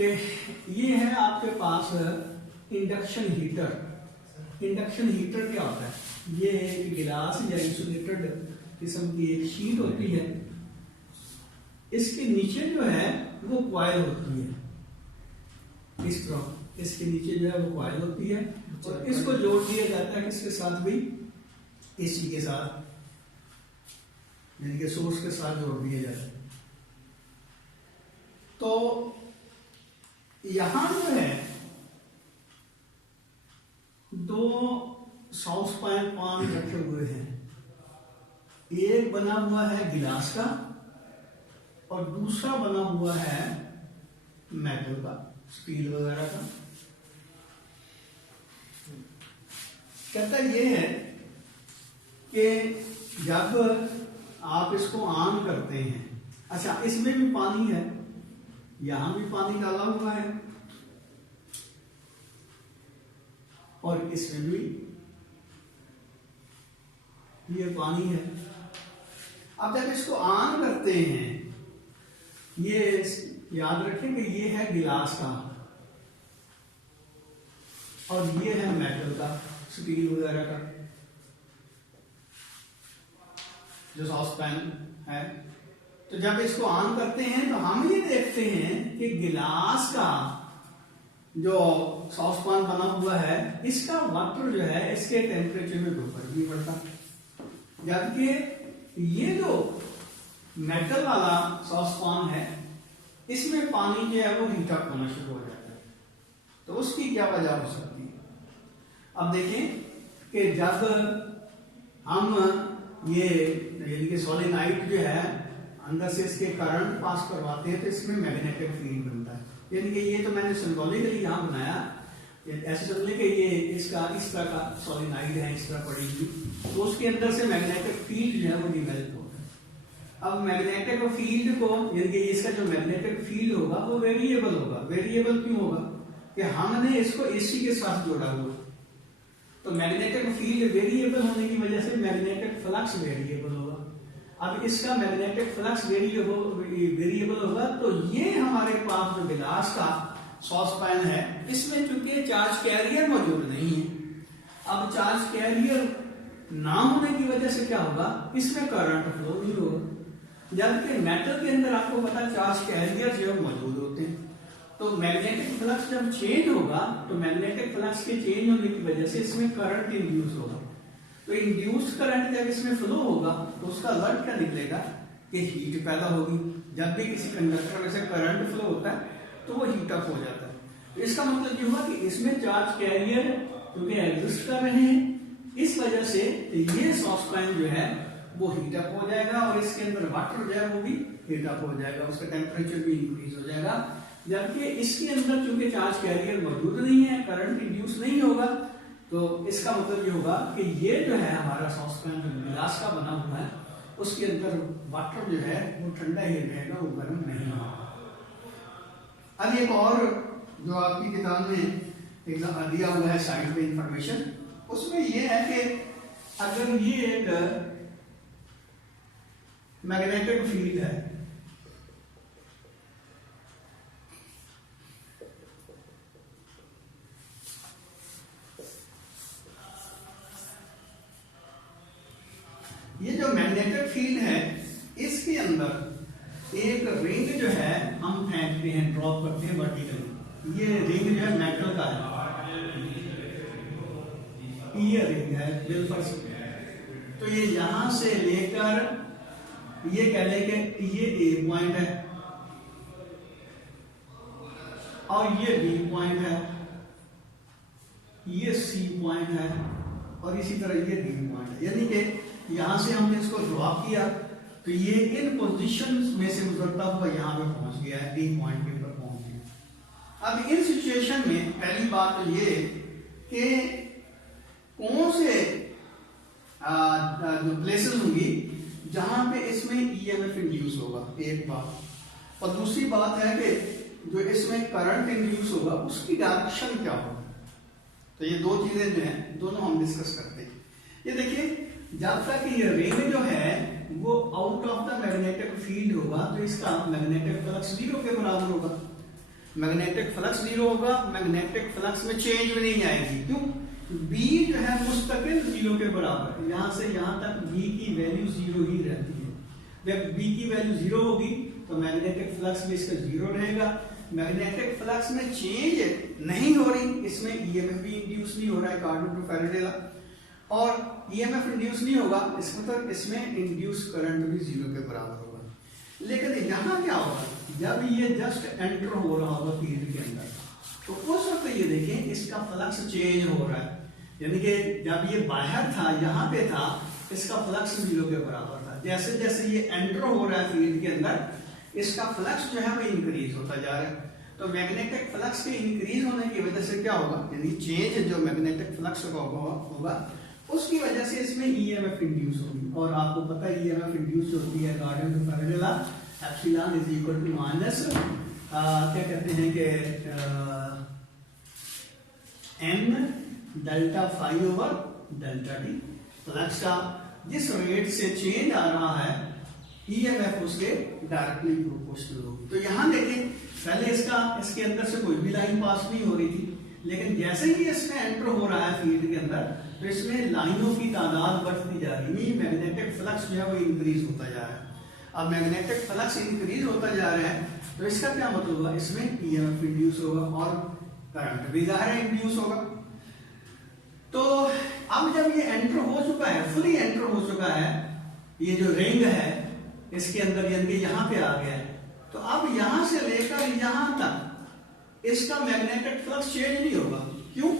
कि ये है आपके पास इंडक्शन हीटर। इंडक्शन हीटर क्या होता है? ये एक गिलास या इंसुलेटेड किस्म की एक शीट होती है, इसके नीचे जो है वो कॉइल होती है, इस तरह इसके नीचे जो है वो कॉइल होती है और इसको जोड़ दिया जाता है किसके साथ भी? एसी के साथ, यानी कि सोर्स के साथ जोड़ दिया जाता है। तो यहां जो है दो सॉस पान रखे हुए हैं, एक बना हुआ है गिलास का और दूसरा बना हुआ है मेटल का, स्टील वगैरह का। कहता ये है कि जब आप इसको ऑन करते हैं, अच्छा इसमें भी पानी है, यहां भी पानी डाला हुआ है और इसमें भी ये पानी है। अब जब इसको ऑन करते हैं, ये याद रखें कि ये है गिलास का और ये है मेटल का, स्टील वगैरह का जो सॉस पैन है। तो जब इसको ऑन करते हैं तो हम ये देखते हैं कि गिलास का जो सॉस पैन बना हुआ है, इसका वाटर जो है इसके टेम्परेचर में कोई फर्क नहीं पड़ता, जबकि ये जो मेटल वाला सॉस पैन है इसमें पानी जो है वो हीट अप होना शुरू हो जाता है। तो उसकी क्या वजह हो सकती है? अब देखें कि जब हम ये यानी कि सोलेनोइड जो है अंदर से इसके करंट पास करवाते हैं तो इसमें मैग्नेटिक फील्ड बनता है। यानी कि ये तो मैंने सिंबॉलिकली यहां बनाया, ऐसे समझ लें कि ये इसका इस तरह का सोलेनोइड है, इस तरह पड़ी हुई, तो उसके अंदर से मैग्नेटिक फील्ड जो है वो डिवेलप होगा। अब मैग्नेटिक फील्ड को यानी कि इसका जो मैग्नेटिक फील्ड होगा वो वेरिएबल होगा। वेरिएबल क्यों होगा? कि हमने इसको एसी के साथ जोड़ा हुआ, तो मैग्नेटिक फील्ड वेरिएबल होने की वजह से मैग्नेटिक फ्लक्स वेरिएबल होगा। अब इसका मैग्नेटिक फ्लक्स वेरिएबल होगा, तो ये हमारे पास जो गिलास का सॉस पैन है इसमें चूंकि चार्ज कैरियर मौजूद नहीं है। अब चार्ज कैरियर ना होने की वजह से क्या होगा? इसमें करंट फ्लो नहीं होगा, जबकि मेटल के अंदर आपको पता चार्ज कैरियर जो मौजूद होते हैं। तो मैग्नेटिक फ्लक्स जब चेंज होगा तो मैग्नेटिक फ्लक्स के चेंज होने की वजह से इसमें करंट इंड्यूस होगा। तो इंड्यूस करंट जब इसमें फ्लो होगा तो उसका वर्क क्या निकलेगा कि हीट पैदा होगी। जब भी किसी कंडक्टर में से करंट फ्लो होता है तो वो हीट अप हो जाता है। तो इसका मतलब ये हुआ कि इसमें चार्ज कैरियर क्योंकि एग्जिस्ट कर रहे हैं, इस वजह से ये सॉस पैन जो है वो हीट अप हो जाएगा और इसके अंदर वाटर जो है वो भी हीट अप हो जाएगा, उसका टेम्परेचर भी इंक्रीज हो जाएगा। जबकि इसके अंदर चूंकि चार्ज कैरियर मौजूद नहीं है, करंट इंड्यूस नहीं होगा, तो इसका मतलब ये होगा कि ये जो है हमारा सॉस पैन जो गिलास का बना हुआ है उसके अंदर वाटर जो है वो ठंडा ही रहेगा, वो गर्म नहीं होगा। अब एक और जो आपकी किताब में दिया हुआ है साइड पे इंफॉर्मेशन, उसमें ये है कि अगर ये एक मैग्नेटिक फील्ड है, ये जो मैग्नेटिक फील्ड है इसके अंदर एक रिंग जो है हम फेंकते हैं, ड्रॉप करते हैं वर्टिकली। ये रिंग जो है मेटल का है, ये रिंग है बिल्कुल। तो ये यहां से लेकर ये कह लें कि ये ए पॉइंट है और ये बी पॉइंट है, ये सी पॉइंट है और इसी तरह ये डी पॉइंट है। यानी कि यहां से हमने इसको ड्रॉप किया तो ये इन पोजीशन में से गुजरता हुआ यहां पे पहुंच गया है, डी पॉइंट के ऊपर पहुंच गया। अब इन सिचुएशन में पहली बात तो ये कि कौन से जो प्लेसेस होंगी जहां पे इसमें ईएमएफ इंड्यूस होगा, एक बात। और दूसरी बात है कि जो इसमें करंट इंड्यूस होगा उसकी डायरेक्शन क्या होगा। तो ये दो चीजें जो हैं दोनों हम डिस्कस करते हैं। ये देखिए, जब तक ये रिंग जो है वो out of the magnetic field होगा तो इसका मैग्नेटिक फ्लक्स 0 के बराबर होगा। मैग्नेटिक फ्लक्स जीरो होगा, मैग्नेटिक फ्लक्स में चेंज भी नहीं आएगी। क्यों? बी जो है मुस्तकिल जीरो के बराबर, यहां से यहां तक बी की वैल्यू जीरो ही रहती है। जब बी की वैल्यू जीरो होगी तो मैग्नेटिक फ्लक्स में इसका जीरो रहेगा। मैग्नेटिक फ्लक्स में चेंज नहीं हो रही, इसमें ईएमएफ भी इंड्यूस नहीं हो रहा है कार्नोट टू फैराडे लॉ, और ईएमएफ इंड्यूस नहीं होगा, इसका मतलब इसमें इंड्यूस करंट भी जीरो के बराबर होगा। लेकिन यहाँ क्या होगा, जब ये जस्ट एंटर हो रहा होगा फील्ड के अंदर, तो उस वक्त ये देखें इसका फ्लक्स चेंज हो रहा है, यानी कि जब ये बाहर था यहाँ पे था, इसका फ्लक्स जीरो के बराबर था। जैसे जैसे ये एंटर हो रहा है फील्ड के अंदर, इसका फ्लक्स जो है वो इंक्रीज होता जा रहा है। तो मैग्नेटिक फ्लक्स के इंक्रीज होने की वजह से क्या होगा, यानी चेंज जो मैग्नेटिक फ्लक्स होगा उसकी वजह से इसमें ईएमएफ इंड्यूस होगी। और आपको पता है ईएमएफ इंड्यूस होती है according to Faraday law, epsilon is equal to minus क्या कहते हैं कि n delta phi over delta t. Flux का जिस रेट से चेंज आ रहा है ईएमएफ उसके डायरेक्टली प्रोपोर्शनल होगी। तो यहां देखिए पहले इसके अंदर से कोई भी लाइन पास नहीं हो रही थी, लेकिन जैसे ही इसमें एंटर हो रहा है फील्ड के अंदर, तो इसमें लाइनों की तादाद बढ़ती जा रही है, मैग्नेटिक फ्लक्स जो है वो इंक्रीज होता जा रहा है। अब मैग्नेटिक फ्लक्स इंक्रीज होता जा रहा है, तो इसका क्या मतलब होगा, इसमें ईएमएफ इंड्यूस होगा और करंट भी ज़ाहिर है इंड्यूस होगा। तो अब जब ये एंटर हो चुका है, फुली एंटर हो चुका है, ये जो रिंग है इसके अंदर, यानी कि यहाँ पे आ गया है, तो अब यहां से लेकर यहां तक इसका मैग्नेटिक फ्लक्स चेंज नहीं होगा। क्यों?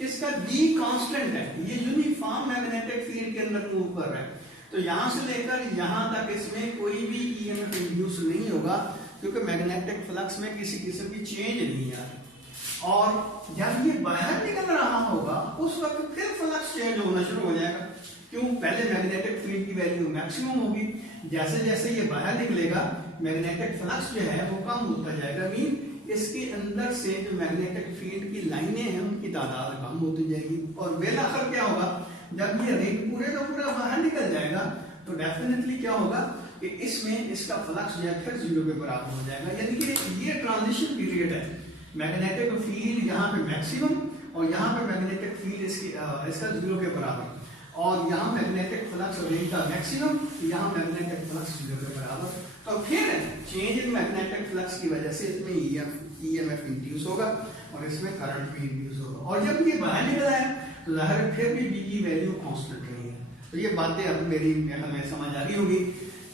इसका बी कांस्टेंट है, ये यूनिफॉर्म मैग्नेटिक फील्ड के अंदर मूव कर रहा है। तो यहां से लेकर यहां तक इसमें कोई भी ईएमएफ इंड्यूस नहीं होगा, क्योंकि मैग्नेटिक फ्लक्स में किसी किस्म की चेंज नहीं आ रही। और जब ये बाहर निकल रहा होगा उस वक्त फिर फ्लक्स चेंज होना शुरू हो जाएगा। क्यों? पहले मैग्नेटिक फील्ड की वैल्यू मैक्सिमम होगी, जैसे जैसे ये बाहर निकलेगा मैग्नेटिक फ्लक्स जो है वो कम होता जाएगा, मीन इसके अंदर से जो मैग्नेटिक फील्ड की लाइनें हैं उनकी तादाद कम होती जाएगी। और बेलाखिर क्या होगा, जब ये रिंग पूरे का पूरा बाहर निकल जाएगा तो डेफिनेटली क्या होगा कि इसमें इसका फ्लक्स जो है फिर जीरो के बराबर हो जाएगा। यानी कि ये ट्रांजिशन पीरियड है, मैग्नेटिक फील्ड यहाँ पे मैक्सिमम और यहाँ पे मैग्नेटिक फील्ड इसका जीरो के बराबर, और यहाँ मैग्नेटिक फ्लक्स रिंग का मैक्सिमम, यहाँ मैग्नेटिक फ्लक्स जीरो के बराबर। तो फिर चेंज इन मैग्नेटिक फ्लक्स की वजह से इसमें ईएमएफ इंड्यूस होगा और इसमें करंट भी इंड्यूस होगा। और जब ये बाहर निकला है तो जाहिर फिर भी बी की वैल्यू कांस्टेंट रही है। तो ये बातें अब मेरी हमें समझ आ गई होगी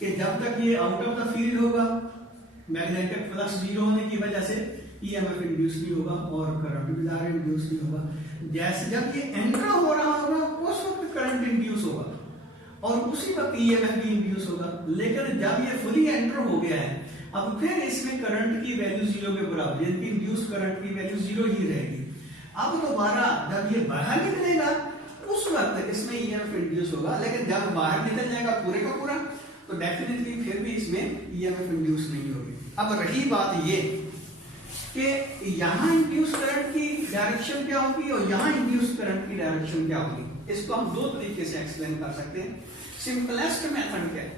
कि जब तक ये आउट ऑफ द फील्ड होगा, मैग्नेटिक फ्लक्स जीरो होने की वजह से ईएमएफ इंड्यूस नहीं होगा और करंट भी जाहिर इंड्यूस नहीं होगा। जैसे जब ये एंटर हो रहा होगा उस वक्त करंट इंड्यूस होगा और उसी वक्त ईएमएफ भी इंड्यूस होगा। लेकिन जब ये फुली एंटर हो गया है, अब फिर इसमें करंट की वैल्यू जीरो के बराबर, यानी इंड्यूस करंट की वैल्यू जीरो ही रहेगी। अब दोबारा जब ये बाहर निकलेगा उस वक्त इसमें ईएमएफ इंड्यूस होगा, लेकिन जब बाहर निकल जाएगा पूरे का पूरा तो डेफिनेटली फिर भी इसमें ईएमएफ इंड्यूस नहीं होगी। अब रही बात ये कि यहाँ इंड्यूस करंट की डायरेक्शन क्या होगी और यहाँ इंड्यूस करंट की डायरेक्शन क्या होगी, इसको हम दो तरीके से एक्सप्लेन कर सकते हैं। सिंपलेस्ट मेथड क्या है?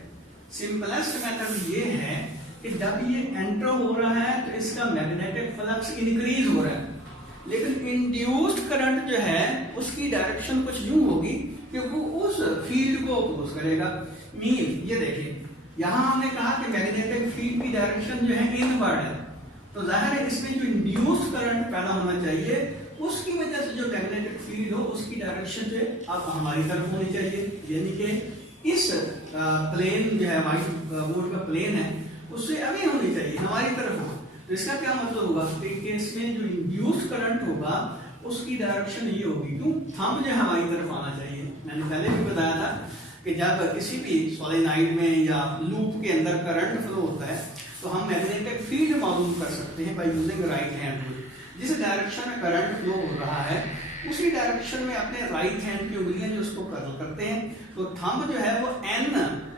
सिंपलेस्ट मेथड ये है कि जब ये एंटर हो रहा है तो इसका मैग्नेटिक फ्लक्स इंक्रीज हो रहा है, लेकिन इंड्यूस्ड करंट जो है उसकी डायरेक्शन कुछ यूं होगी कि वो उस फील्ड को अपोज करेगा। मीन ये देखिए, यहां हमने कहा कि मैग्नेटिक फील्ड की डायरेक्शन जो है इनवर्ड है, तो जाहिर है इसमें जो इंड्यूस्ड करंट पैदा होना चाहिए उसकी वजह से जो मैग्नेटिक फील्ड हो उसकी डायरेक्शन जो है अब हमारी तरफ होनी चाहिए, यानी कि इस प्लेन जो है व्हाइट बोर्ड का प्लेन है उससे अवे होनी चाहिए, हमारी तरफ हो। तो इसका क्या मतलब होगा कि इसमें जो इंड्यूस्ड करंट होगा उसकी डायरेक्शन ये होगी, क्यों? थंब जो हमारी तरफ आना चाहिए। मैंने पहले भी बताया था कि जब किसी भी सोलेनॉइड में या लूप के अंदर करंट फ्लो होता है तो हम मैग्नेटिक फील्ड मालूम कर सकते हैं by using right hand rule. जिस डायरेक्शन में करंट फ्लो हो रहा है उसी डायरेक्शन में अपने राइट हैंड की उंगलियां जो उसको कर्ल करते हैं, तो थंब जो है वो एन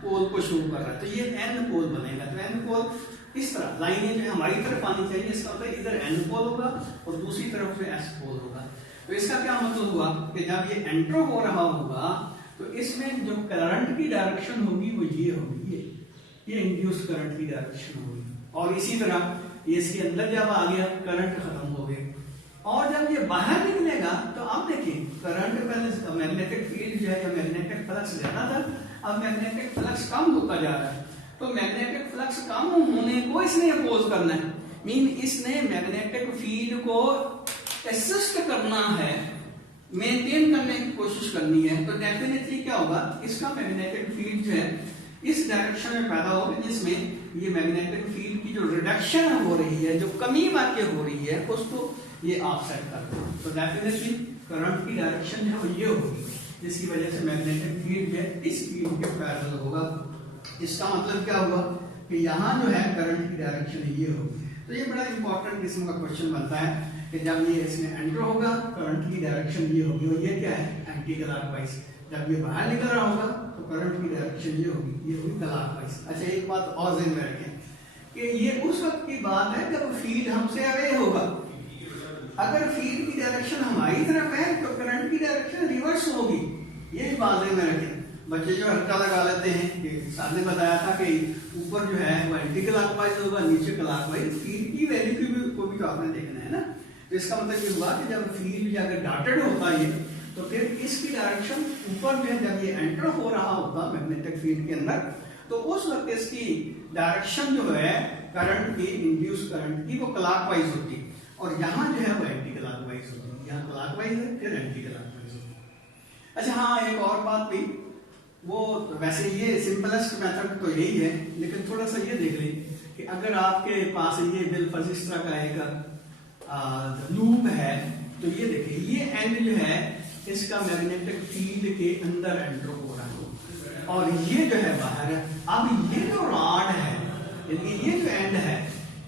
पोल को शो कर रहा है, तो ये एन पोल बनेगा। तो एन पोल इस तरह लाइनें जो हमारी तरफ आनी चाहिए, इसका मतलब इधर एन पोल होगा और दूसरी तरफ में एस पोल होगा। तो इसका क्या मतलब हुआ कि जब ये एंटर हो रहा होगा तो इसमें जो करंट की डायरेक्शन होगी वो ये होगी, ये इंड्यूस करंट की डायरेक्शन होगी। और इसी तरह ये इसके अंदर जब आ गया करंट खत्म हो गया, और जब ये बाहर निकलेगा तो आप देखिए करंट पहले मैग्नेटिक फील्ड जो है या मैग्नेटिक फ्लक्स ज्यादा था, अब मैग्नेटिक फ्लक्स कम होता जा रहा है। तो मैग्नेटिक फ्लक्स कम होने को इसने अपोज करना है, मीन इसने मैग्नेटिक फील्ड को असिस्ट करना है, मेंटेन करने की कोशिश करनी है। तो डेफिनेटली क्या होगा, इसका मैग्नेटिक फील्ड जो है इस डायरेक्शन में पैदा होगा जिसमें ये मैग्नेटिक फील्ड की जो रिडक्शन हो रही है, जो कमी वाक्य हो रही है, उसको ये ऑफसेट करते हैं। तो डेफिनेटली करंट की डायरेक्शन जो है वो ये होगी, जिसकी वजह से मैग्नेटिक फील्ड जो है इस फील्ड के पैरेलल होगा। इसका मतलब क्या हुआ कि यहाँ जो है करंट की डायरेक्शन ये होगी। तो ये बड़ा इंपॉर्टेंट किस्म का क्वेश्चन बनता है कि जब ये इसमें एंटर होगा करंट की डायरेक्शन ये होगी, और ये क्या है एंटी क्लॉकवाइज। जब ये बाहर निकल रहा होगा तो करंट की डायरेक्शन ये होगी क्लॉकवाइज। अच्छा एक बात और ध्यान में रखें कि ये उस वक्त की बात है जब फील्ड हमसे अवे होगा। अगर फील्ड की डायरेक्शन हमारी तरफ है तो करंट की डायरेक्शन रिवर्स होगी, ये बात ध्यान में रखें। बच्चे जो हल्का लगा लेते हैं कि सर ने बताया था कि ऊपर जो है वो एंटी क्लॉकवाइज होगा, नीचे क्लॉकवाइज। फील्ड की वैल्यू को भी तो आपने देखना है ना। तो इसका मतलब ये हुआ कि जब फील्ड अगर डॉटेड होता है तो फिर इसकी डायरेक्शन ऊपर में जब ये एंटर हो रहा होता मैग्नेटिक फील्ड के अंदर, तो उस वक्त इसकी डायरेक्शन जो है करंट की, इंड्यूस करंट की, वो क्लॉकवाइज होती, और यहाँ जो है वो एंटी क्लॉकवाइज होती। यहाँ क्लॉकवाइज है फिर एंटी क्लॉकवाइज होती। अच्छा हाँ एक और बात भी, वो वैसे ये सिंपलेस्ट मेथड तो यही है, लेकिन थोड़ा सा ये देख लें कि अगर आपके पास ये बिल्कुल इस तरह का एक लूप है, तो ये देखिए ये एंड जो है इसका मैग्नेटिक फील्ड के अंदर एंटर हो रहा है और ये जो है बाहर है। अब ये जो रॉड है, ये जो एंड है,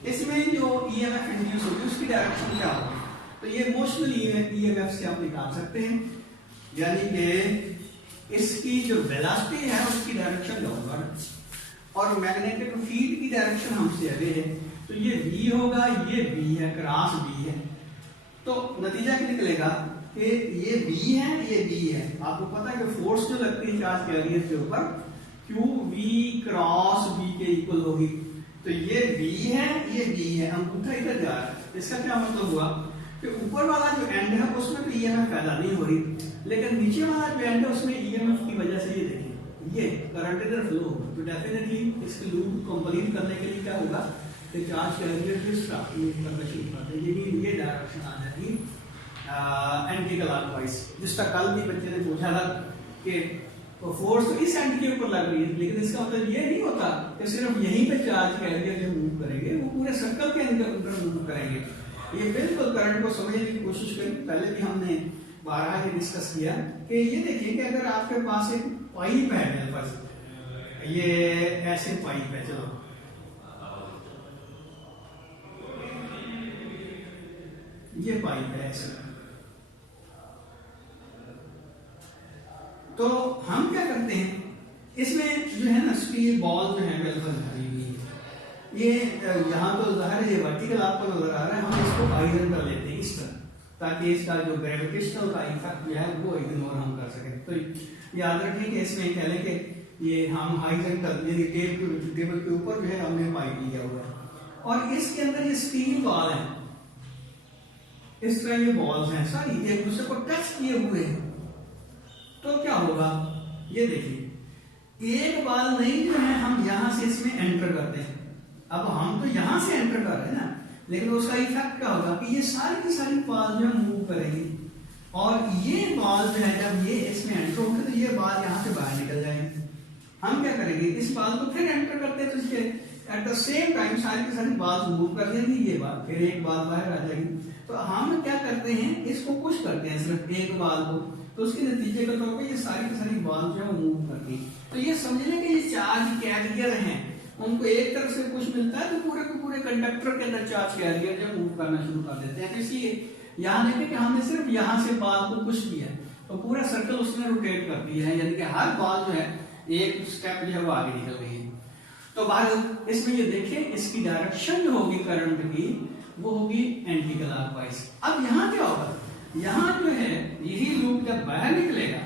इसमें जो ईएमएफ इंड्यूस होगी उसकी डायरेक्शन क्या होगी, तो ये मोशनल ईएमएफ से आप निकाल सकते हैं, यानी कि इसकी जो वेलोसिटी है उसकी डायरेक्शन डाउनवर्ड, और मैग्नेटिक फील्ड की डायरेक्शन हमसे आगे है, तो ये v होगा, ये v है, क्रॉस v है। तो नतीजा क्या निकलेगा कि ये v है, ये v है। आपको पता है कि फोर्स जो लगती है चार्ज कैरियर के ऊपर q v क्रॉस v के इक्वल होगी। तो ये v है, ये v है, अंगूठा इधर जा रहा है। इसका क्या मतलब हुआ कि ऊपर वाला जो एंड है उसमें तो ईएमएफ पैदा नहीं हो रही, लेकिन नीचे वाला जो एंड है उसमें ईएमएफ की वजह से ये देखिए ये करंट इधर फ्लो होगा। तो डेफिनेटली इस लूप कंप्लीट करने के लिए क्या होगा कि चार्ज कैरियर फिर स्टार्ट करना शुरू कर देंगे, ये डायरेक्शन आ जाएगी एंटी क्लॉकवाइज। जिसका कल भी बच्चे ने पूछा था कि फोर्स तो इस एंड के ऊपर लग रही है, लेकिन इसका मतलब ये नहीं होता कि सिर्फ यहीं पे चार्ज कैरियर जो मूव करेंगे वो पूरे सर्कल के अंदर मूव करेंगे। ये बिल्कुल करंट को समझने की कोशिश करें। पहले भी हमने 12 ये डिस्कस किया कि ये देखिए कि अगर आपके पास एक पाइप है, मेरे पास ये ऐसे पाइप है, चलो ये पाइप है ऐसे, तो हम क्या करते हैं इसमें जो है ना इसकी ये बॉल जो है बिल्कुल भरी हुई है, ये यहाँ तो जाहिर है ये वर्टिकल आपको नजर आ रहा है, हम इसको हॉरिजॉन्टल लेते हैं इस तरह, ताकि इसका जो ग्रेविटेशनल का इफेक्ट जो है वो इग्नोर हम कर सकें। तो याद रखें कि इसमें कह लें कि ये हम हॉरिजॉन्टल यानी टेबल के ऊपर जो है हमने पाइप लिया हुआ है, और इसके अंदर ये स्टील बॉल है, इस तरह ये बॉल्स हैं सारी एक दूसरे को टच किए हुए हैं। तो क्या होगा ये देखिए एक बॉल नहीं जो है हम यहां से इसमें एंटर करते हैं, अब हम तो यहां से एंटर कर रहे हैं ना, लेकिन उसका इफेक्ट क्या होगा कि ये सारी की सारी बॉल जो है मूव करेगी, और ये बॉल जो है जब ये इसमें एंटर होगा तो ये बॉल यहाँ से बाहर निकल जाएगी। हम क्या करेंगे इस बॉल को फिर एंटर करते हैं, तो इसके एट द सेम टाइम सारी की सारी बॉल्स मूव कर देंगी, ये बॉल फिर एक बॉल बाहर आ जाएगी। तो हम क्या करते हैं इसको पुश करते हैं सिर्फ एक बॉल को, तो उसके नतीजे के तौर पे ये सारी की सारी बॉल जो है मूव करती है। तो ये समझ लें कि ये चार्ज कैरियर हैं, उनको एक तरफ से कुछ मिलता है तो पूरे के पूरे कंडक्टर के अंदर चार्ज कैरियर जो मूव करना शुरू कर देते हैं। इसलिए यहाँ देखें कि हमने सिर्फ यहाँ से बॉल को पुश किया तो पूरा सर्कल उसने रोटेट कर दिया है, यानी कि हर बॉल जो है एक स्टेप जो है वो आगे निकल गई है। तो बाहर इसमें ये देखें इसकी डायरेक्शन जो होगी करंट की वो होगी एंटी क्लॉकवाइज। अब यहाँ क्या होगा, यहाँ जो है यही लूप जब बाहर निकलेगा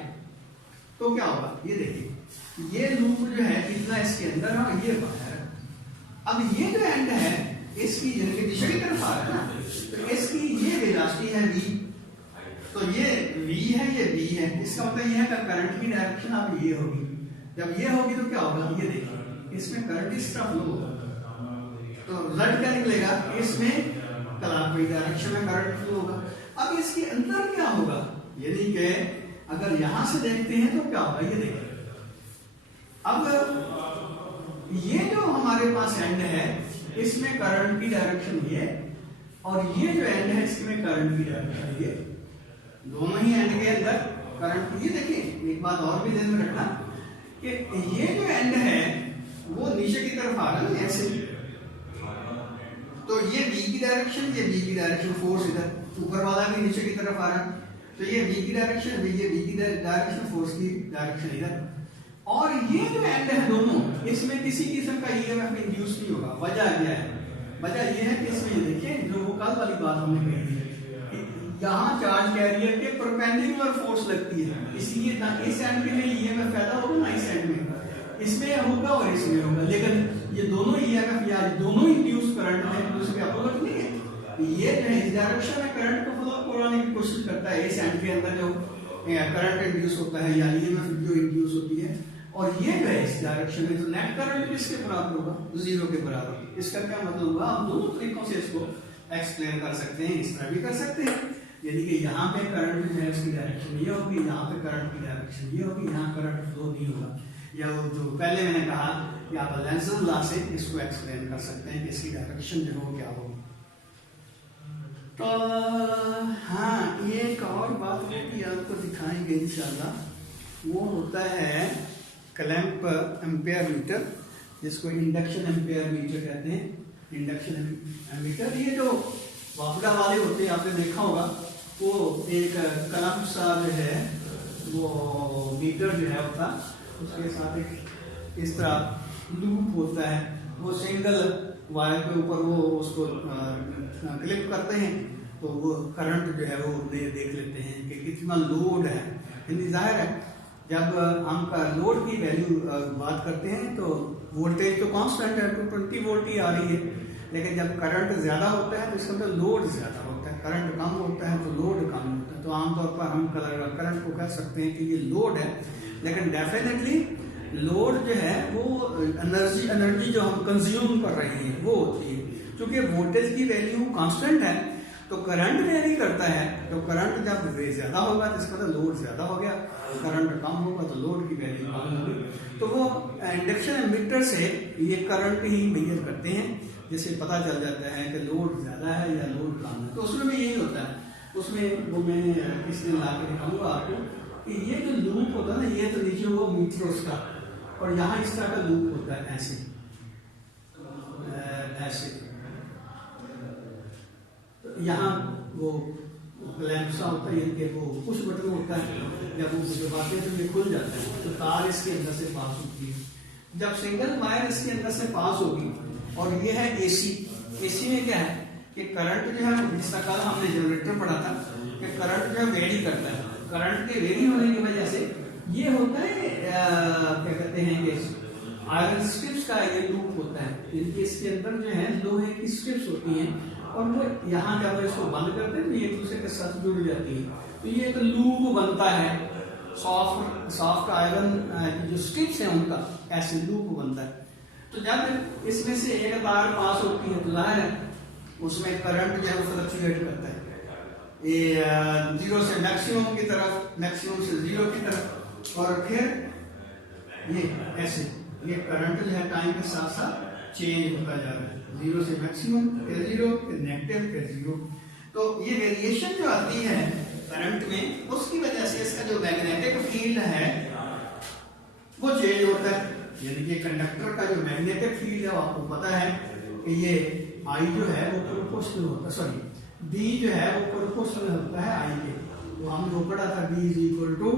तो क्या होगा ये देखिए ये लूप जो है इतना इसके अंदर है और ये बाहर है। अब ये जो एंड है इसकी जिनकी दिशा की तरफ आ रहा है ना, तो इसकी ये वेलोसिटी है v, तो ये v है, ये v है। इसका मतलब ये है कि करंट की डायरेक्शन अब ये होगी। जब ये होगी तो क्या होगा, ये देखिए इसमें करंट इस तरफ फ्लो होगा, तो रिजल्ट क्या निकलेगा, इसमें क्लॉकवाइज डायरेक्शन में करंट फ्लो होगा। अब इसके अंदर क्या होगा, यानी कि अगर यहां से देखते हैं तो क्या होगा, ये देखिए अब ये जो हमारे पास एंड है इसमें करंट की डायरेक्शन ये, और ये जो एंड है इसमें करंट की डायरेक्शन ये, दोनों ही एंड के अंदर करंट। ये देखिए एक बात और भी ध्यान में रखना कि ये जो एंड है वो नीचे की तरफ आ रहा है ऐसे, तो ये v की डायरेक्शन, ये v की डायरेक्शन, फोर्स इधर, ऊपर वाला भी नीचे की तरफ आ रहा है, तो ये v की डायरेक्शन, ये v की डायरेक्शन, फोर्स की डायरेक्शन इधर। और ये जो एंड है दोनों, इसमें किसी किस्म का ईएमएफ इंड्यूस नहीं होगा। वजह क्या है, वजह ये है कि इसमें देखिए जो वो कल वाली बात हमने कही थी, यहाँ चार्ज कैरियर के परपेंडिकुलर फोर्स लगती है, इसलिए ना इस एंड के लिए ईएमएफ पैदा होगा ना इस एंड में, इसमें होगा और इसमें होगा। लेकिन ये दोनों ईएमएफ या दोनों इंड्यूस करंट है, दूसरे अपोजिट नहीं है। ये जो है इस डायरेक्शन में करंट को फ्लो कराने की कोशिश करता है, इस एंड के अंदर जो करंट इंड्यूस होता है या ईएमएफ जो इंड्यूस होती है, और ये जो है इस डायरेक्शन में, तो नेट करंट किसके बराबर होगा, जीरो के बराबर। इसका क्या मतलब होगा, हम दोनों तरीकों से इसको एक्सप्लेन कर सकते हैं, इस तरह भी कर सकते हैं, यानी कि यहाँ पे करंट जो है उसकी डायरेक्शन ये होगी, यहाँ पे करंट की डायरेक्शन ये होगी, यहाँ करंट फ्लो नहीं होगा। या वो जो पहले मैंने कहा कि आप लेंज़ लॉ से इसको एक्सप्लेन कर सकते हैं कि इसकी डायरेक्शन जो हो क्या होगी। तो हाँ, ये एक और बात होगी आपको दिखाएंगे इंशाल्लाह, वो होता है क्लैंप एम्पेयर मीटर, जिसको इंडक्शन एम्पेयर मीटर कहते हैं। इंडक्शन एमीटर ये जो वापडा वाले होते हैं, आपने देखा होगा, वो एक क्लैंप सा जो है वो मीटर जो है होता, उसके साथ एक इस तरह लूप होता है, वो सिंगल वायर के ऊपर वो उसको क्लिप करते हैं, तो वो करंट जो है वो देख लेते हैं कि कितना लोड है। यानी जाहिर है जब हम का लोड की वैल्यू बात करते हैं तो वोल्टेज तो कांस्टेंट है, 220 वोल्ट ही आ रही है, लेकिन जब करंट ज्यादा होता है तो इसका मतलब लोड ज्यादा होता है, करंट कम होता है तो लोड कम होता है। तो आमतौर पर हम करंट को कह सकते हैं कि ये लोड है, लेकिन डेफिनेटली लोड जो है वो एनर्जी जो हम कंज्यूम कर रहे हैं वो होती है। क्योंकि वोल्टेज की वैल्यू कांस्टेंट है तो करंट वेरी करता है, तो करंट जब ज्यादा होगा तो इसका मतलब लोड ज्यादा हो गया, करंट कम होगा तो लोड की वैल्यू कम होगी। तो वो इंडक्शन एमीटर से ये करंट ही मेजर करते हैं, जिससे पता चल जाता है कि लोड ज्यादा है या लोड कम है। तो उसमें भी यही होता है, उसमें वो मैं इसलिए ला के दिखाऊंगा आपको कि ये जो लूप होता है ना, ये तो नीचे वो मीटर उसका, और यहाँ इस तरह का लूप होता है ऐसे ऐसे, यहाँ वो लैंप सा होता है, ये वो पुश बटन होता है, जब वो दबाते हैं तो ये खुल जाता है, तो तार इसके अंदर से पास होती है। जब सिंगल वायर इसके अंदर से पास होगी, और ये है एसी, एसी में क्या है कि करंट जो है, जिस कल हमने जनरेटर पढ़ा था कि करंट जो है वेरी करता है, करंट के वेरी होने की वजह से ये होता है क्या कहते हैं कि आयरन स्ट्रिप्स का ये लूप होता है, इनके इसके अंदर जो है लोहे की स्ट्रिप्स होती हैं, और वो यहाँ जब इसको बंद करते हैं तो ये एक दूसरे के साथ जुड़ जाती है, तो ये एक लूप बनता है, सॉफ्ट आयरन जो स्ट्रिप्स हैं उनका ऐसे लूप बनता है। तो जब इसमें से एक तार पास होती है तो जाहिर है उसमें करंट जो है वो फ्लक्चुएट करता है, ये जीरो से मैक्सिमम की तरफ, मैक्सिमम से जीरो की तरफ, और फिर ये ऐसे ये करंट जो है टाइम के साथ साथ चेंज होता जा रहा है, जीरो से मैक्सिमम, फिर जीरो, फिर नेगेटिव, फिर जीरो। तो ये वेरिएशन जो आती है करंट में, उसकी वजह से इसका जो मैग्नेटिक फील्ड है वो चेंज होता है। यानी कि कंडक्टर का जो मैग्नेटिक फील्ड है आपको पता है कि ये आई जो है वो प्रोपोर्शनल होता है, सॉरी बी जो है वो प्रोपोर्शनल होता है आई के, तो हमने वो पढ़ा था B is equal to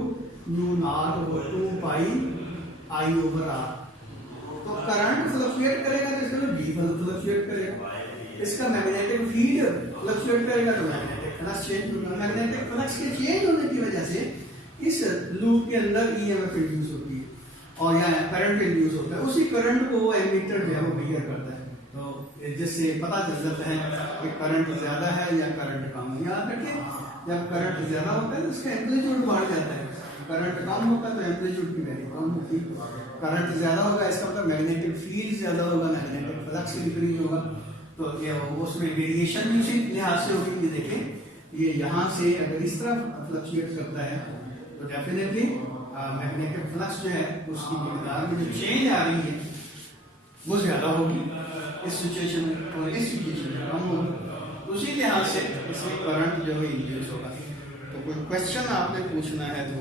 mu naught over 2 pi I over R. तो करंट फ्लक्चुएट करेगा तो इसका बी फ्लक्चुएट करेगा, इसका मैग्नेटिक फील्ड फ्लक्चुएट करेगा तो मैग्नेटिक फ्लक्स चेंज होगा, मैग्नेटिक फ्लक्स के चेंज होने की वजह से इस लूप के अंदर ईएमएफ इंड्यूस होती है और यहाँ करंट इंड्यूस होता है, उसी करंट को वो एमीटर जो है वो मेजर करता है। तो जिससे पता चल जाता है कि करंट ज्यादा है या करंट कम है। याद रखिए, जब करंट ज्यादा होता है तो उसका एम्पलीट्यूड बढ़ जाता है, करंट कम होता है तो एम्पलीट्यूड की वैल्यू कम होती है। करंट ज्यादा होगा इसका मतलब मैग्नेटिक फील्ड ज्यादा होगा, मैग्नेटिक फ्लक्स इंक्रीज होगा, तो ये उसमें वेरिएशन भी उसी लिहाज से होगी। ये देखें, ये यहाँ से अगर इस तरफ फ्लक्चुएट करता है तो डेफिनेटली मैग्नेटिक फ्लक्स जो है उसकी मिकदार में जो चेंज आ रही है वो ज्यादा होगी इस सिचुएशन में, और इस सिचुएशन में कम होगी। उसी लिहाज से इसमें करंट जो है इंड्यूस होगा। तो कोई क्वेश्चन आपने पूछना है तो